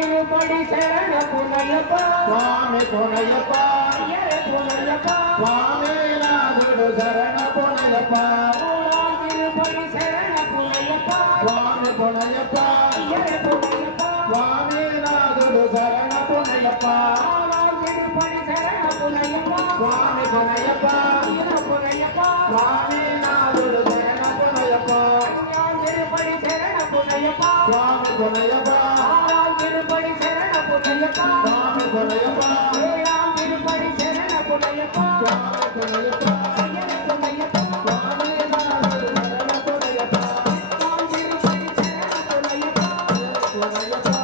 திருப்படி சரண புனையப்பா சுவாமி புனையப்பா புனையப்பா சுவாமி நாதுடு சரண புனையப்பா திருப்படி சரண புனையப்பா சுவாமி புனையப்பா சுவாமி நாதுடு சரண புனையப்பா திருப்படி சரண புனையப்பா சுவாமி புனையப்பா புனையப்பா சுவாமி நாதுடு சரண புனையப்பா திருப்படி சரண புனையப்பா சுவாமி புனையப்பா திருப்படி சரண புனையப்பா சுவாமி புனையப்பா திருப்படி சரண புனையப்பா சுவாமி புனையப்பா புனையப்பா சுவாமி நாதுடு சரண புனையப்பா திருப்படி சரண புனையப்பா புனையப்பா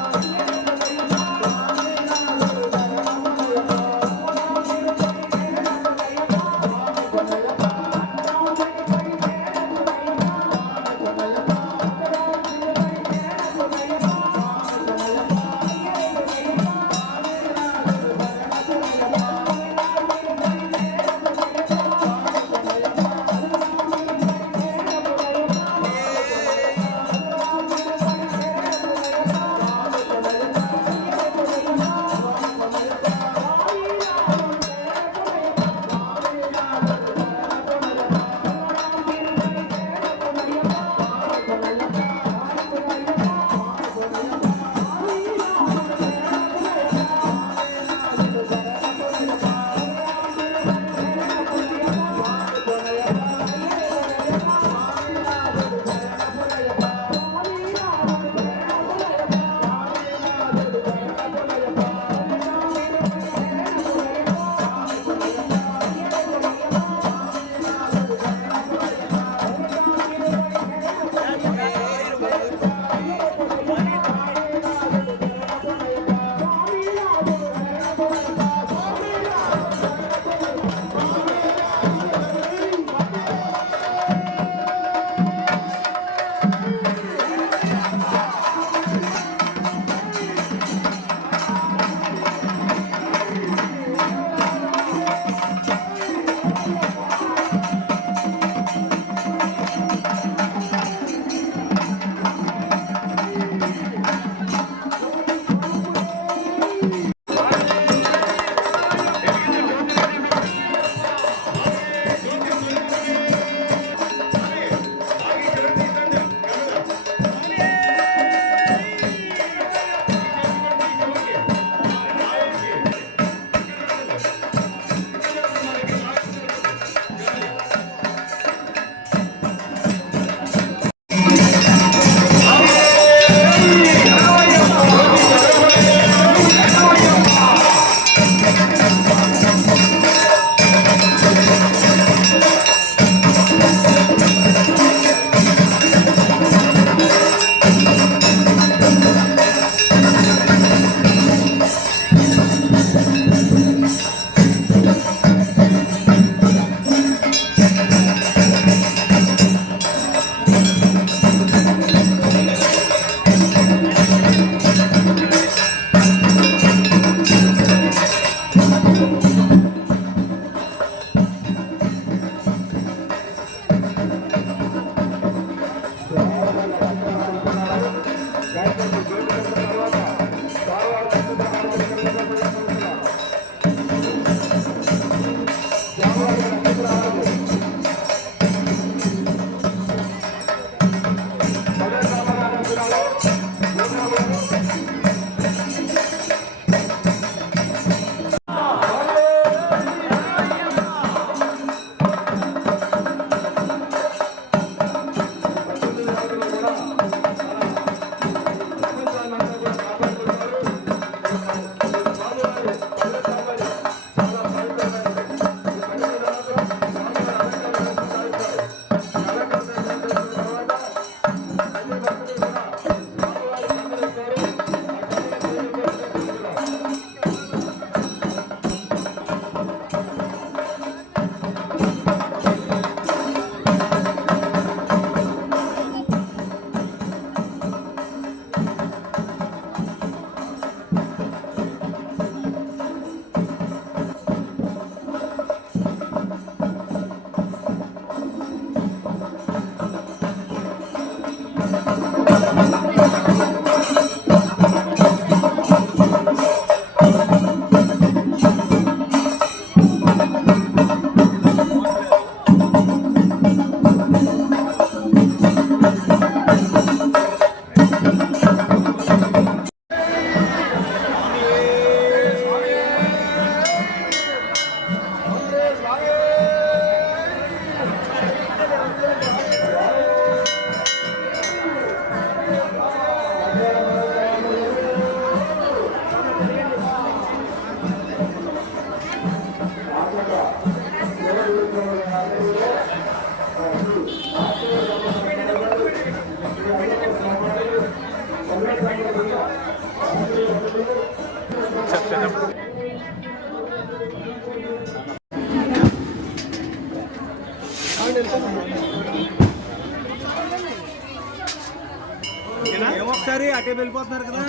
ఒకసారి అటే వెళ్ళిపోతున్నారు కదా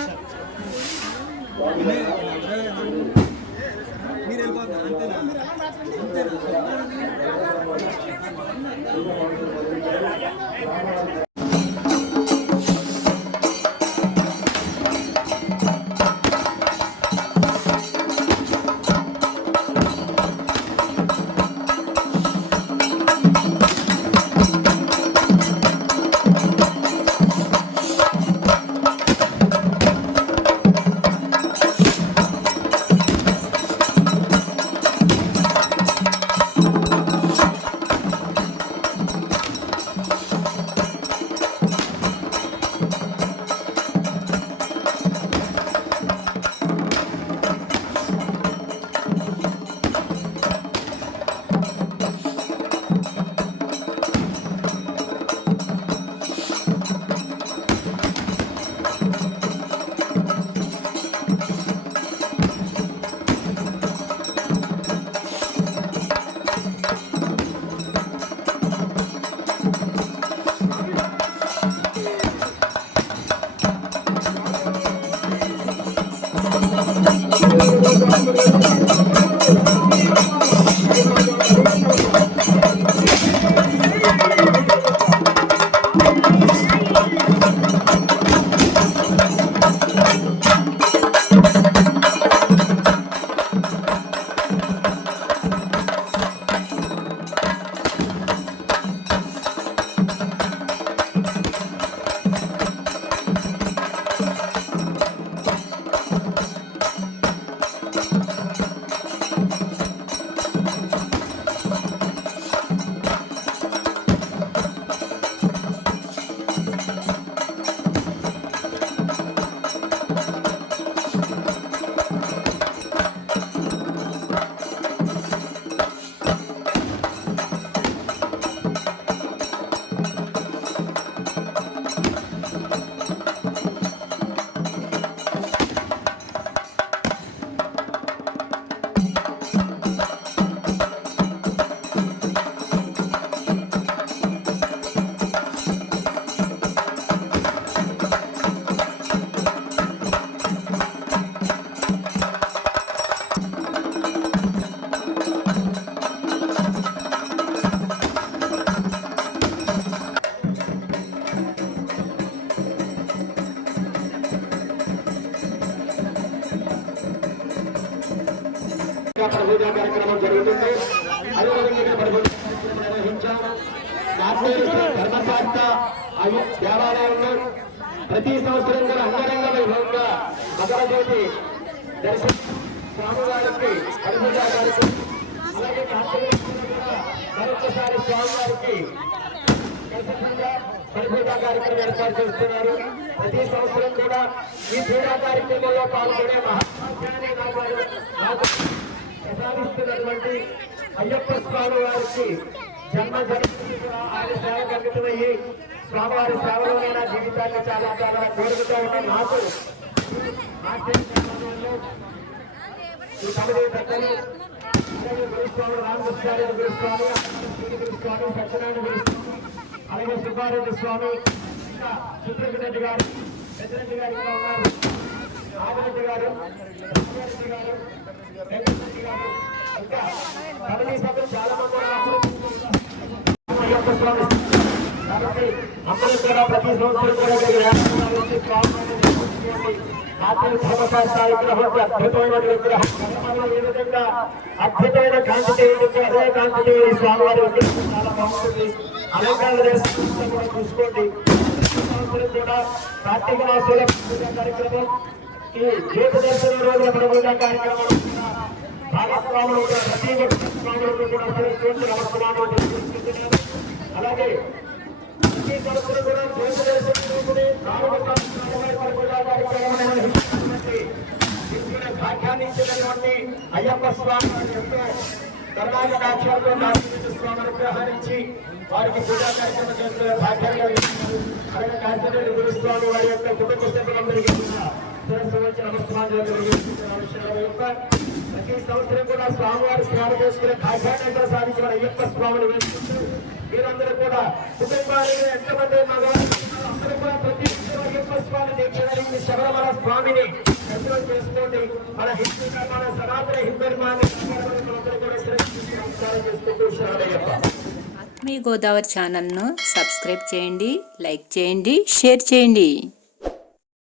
మీరు వెళ్ళిపోతున్నారు అంతేనా పూజా కార్యక్రమం జరుగుతుంది. అదేవిధంగా నిర్వహించాం. ధర్మశాస్త్ర దేవాలయంలో ప్రతి సంవత్సరం కూడా అంగరంగ వైభవంగా మకర జ్యోతి దర్శనం స్వామివారికి హరిపూజా కార్యక్రమం, అలాగే మరొకసారి స్వామివారికి హరిపూజా కార్యక్రమం ఏర్పాటు చేస్తున్నారు. ప్రతి సంవత్సరం కూడా ఈ పూజా కార్యక్రమంలో పాల్గొనే మహాత్మాన్ని నాకు ప్రసాదిస్తున్నటువంటి అయ్యప్ప స్వామి వారికి జన్మ ఆయన సేవకు అంకితమయ్యి స్వామివారి సేవలోనే నా జీవితాన్ని చాలా చాలా కోరుకుతూ ఉన్న నాకు ఈ కమిటీ పెద్దలు గురుస్వామి రామకృష్ణారెడ్డి గురుస్వామి, గురుస్వామి సత్యనారాయణ గురుస్వామి, అలాగే సుబ్బారెడ్డి స్వామి, ఇంకా చిత్రకరెడ్డి గారు, పెద్దరెడ్డి గారు కూడా ఉన్నారు, ఆదిరెడ్డి గారు, రామారెడ్డి గారు, వెంకటరెడ్డి గారు, ఇంకా కమిటీ సభ్యులు చాలా మంది అయ్యప్ప స్వామి. కాబట్టి అందరూ కూడా ప్రతి సంవత్సరం కూడా ధర్మశాస్త్ర విగ్రహం అద్భుతమైన విగ్రహం ఏ విధంగా అద్భుతమైన కాంతి అదే కాంతి స్వామివారి విగ్రహం చాలా బాగుంటుంది. అలంకార కూడా చూసుకోండి. సంవత్సరం కూడా కార్తీక మాసంలో పూజా కార్యక్రమం, ఈ దీప దర్శన రోజుల పూజా కార్యక్రమం భాగస్వాములు కూడా ప్రతి ఒక్క స్వాములకు కూడా నమస్కారాలు తెలుసుకుంటున్నారు. అలాగే ప్రతి సంవత్సరం కూడా దీప దర్శన వ్యాఖ్యానించినటువంటి అయ్యప్ప స్వామి ఎంతో కర్ణాటక రాష్ట్రంలో స్వామి అనుగ్రహించి వారికి పూజా కార్యక్రమం చేస్తున్న భాగ్యంగా అలాగే కాశీరెడ్డి గురుస్వామి వారి యొక్క కుటుంబ సభ్యులందరికీ ప్రతి సంవత్సరం కూడా స్వామివారి స్నానం చేసుకునే భాగ్యాన్ని సాధించిన అయ్యప్ప స్వామిని వేసుకుంటూ మీరందరూ కూడా కుటుంబానికి ఎంతమంది మగవారు అందరూ కూడా ప్రతి అయ్యప్ప స్వామి దీక్ష శబరిమల స్వామిని దర్శనం చేసుకోండి. మన హిందూ మన సనాతన హిందూ ధర్మాన్ని నమస్కారం చేసుకుంటూ శరణయ్యప్ప. మీ గోదావరి ఛానల్ను సబ్స్క్రైబ్ చేయండి, లైక్ చేయండి, షేర్ చేయండి.